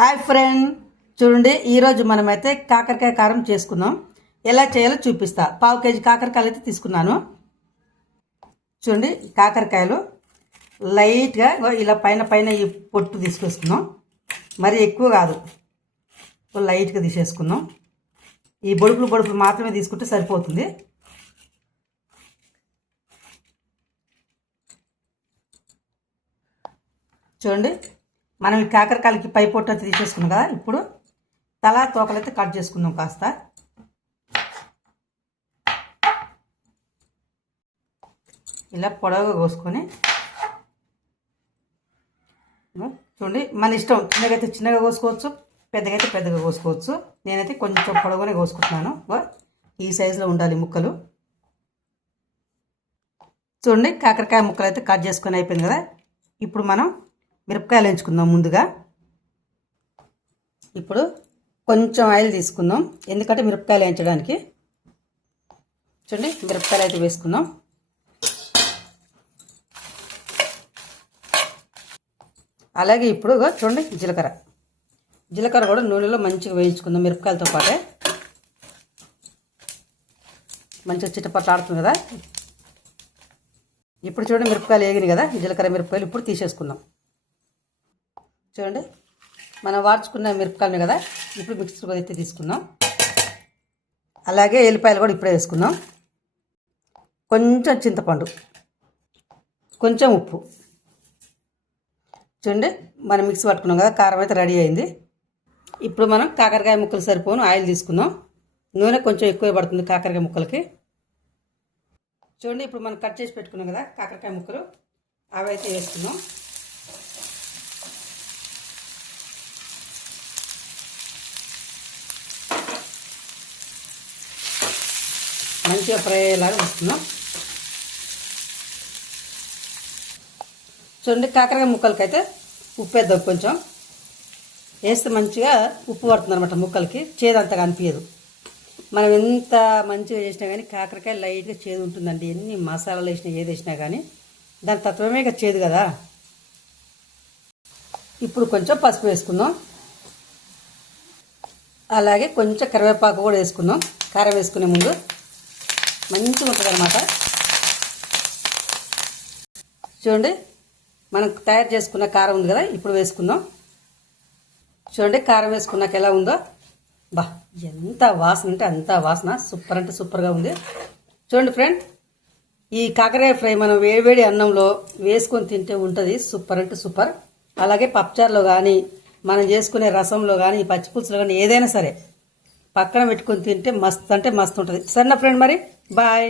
Hi friend, చూడండి ఈరోజు మనమైతే కాకరకాయ కారం చేసుకుందాం. ఎలా చేయాలో చూపిస్తా. పావు కేజీ కాకరకాయలు అయితే తీసుకున్నాను. చూడండి, కాకరకాయలు లైట్గా ఇలా పైన పైన ఈ పొట్టు తీసుకొసుకుందాం. మరి ఎక్కువ కాదు, లైట్గా తీసేసుకుందాం. ఈ బొడుపులు మాత్రమే తీసుకుంటే సరిపోతుంది. చూడండి, మనం ఈ కాకరకాయలకి పై పొట్టు అయితే తీసేసుకున్నాం కదా. ఇప్పుడు తలా తోకలైతే కట్ చేసుకుందాం. కాస్త ఇలా పొడవుగా కోసుకొని, చూడండి మన ఇష్టం. చిన్నగా అయితే చిన్నగా కోసుకోవచ్చు, పెద్దగా అయితే పెద్దగా కోసుకోవచ్చు. నేనైతే కొంచెం పొడవుగానే కోసుకుంటున్నాను. ఈ సైజులో ఉండాలి ముక్కలు. చూడండి, కాకరకాయ ముక్కలు అయితే కట్ చేసుకొని అయిపోయింది కదా. ఇప్పుడు మనం మిరపకాయలు ఎంచుకుందాం. ముందుగా ఇప్పుడు కొంచెం ఆయిల్ తీసుకుందాం, ఎందుకంటే మిరపకాయలు వేయించడానికి. చూడండి, మిరపకాయలు అయితే వేసుకుందాం. అలాగే ఇప్పుడు చూడండి, జీలకర్ర కూడా నూనెలో మంచిగా వేయించుకుందాం. మిరపకాయలతో పాటే మంచిగా చిట్టపట్ల ఆడుతుంది కదా. ఇప్పుడు చూడండి, మిరపకాయలు వేగినాయి కదా. జీలకర్ర మిరపకాయలు ఇప్పుడు తీసేసుకుందాం. చూడండి, మనం వాడ్చుకున్న మిరపకాయలు కదా. ఇప్పుడు మిక్సర్ అయితే తీసుకుందాం. అలాగే ఎల్లిపాయలు కూడా ఇప్పుడే వేసుకుందాం. కొంచెం చింతపండు, కొంచెం ఉప్పు. చూడండి, మనం మిక్సీ పట్టుకున్నాం కదా. కారం అయితే రెడీ అయింది. ఇప్పుడు మనం కాకరకాయ ముక్కలు సరిపోను ఆయిల్ తీసుకుందాం. నూనె కొంచెం ఎక్కువ పడుతుంది కాకరకాయ ముక్కలకి. చూడండి, ఇప్పుడు మనం కట్ చేసి పెట్టుకున్నాం కదా కాకరకాయ ముక్కలు, అవి అయితే వేసుకుందాం. మంచిగా ఫ్రై అయ్యేలాగా వేసుకుందాం. చూడండి, కాకరకాయ ముక్కలకైతే ఉప్పు వేద్దాం. కొంచెం వేస్తే మంచిగా ఉప్పు పడుతుంది అనమాట ముక్కలకి. చేదు అంతగా అనిపించదు. మనం ఎంత మంచిగా చేసినా కానీ కాకరకాయ లైట్గా చేదు ఉంటుందండి. ఎన్ని మసాలాలు వేసినా ఏది వేసినా కానీ దాని తత్వమే ఇక చేదు కదా. ఇప్పుడు కొంచెం పసుపు వేసుకుందాం. అలాగే కొంచెం కరివేపాకు కూడా వేసుకుందాం. కారం వేసుకునే ముందు మంచిగా ఉంటుంది అనమాట. చూడండి, మనం తయారు చేసుకున్న కారం ఉంది కదా, ఇప్పుడు వేసుకుందాం. చూడండి, కారం వేసుకున్నాక ఎలా ఉందో. ఎంత వాసన అంటే అంత వాసన, సూపర్ అంటే సూపర్గా ఉంది. చూడండి ఫ్రెండ్, ఈ కాకరకాయ ఫ్రై మనం వేడివేడి అన్నంలో వేసుకొని తింటే ఉంటుంది సూపర్ అంటే సూపర్. అలాగే పప్పుచారులో కానీ మనం చేసుకునే రసంలో కానీ పచ్చిపులుసులో కానీ ఏదైనా సరే పక్కన పెట్టుకొని తింటే మస్తు అంటే మస్తు ఉంటుంది. సరేనా ఫ్రెండ్, మరి బాయ్.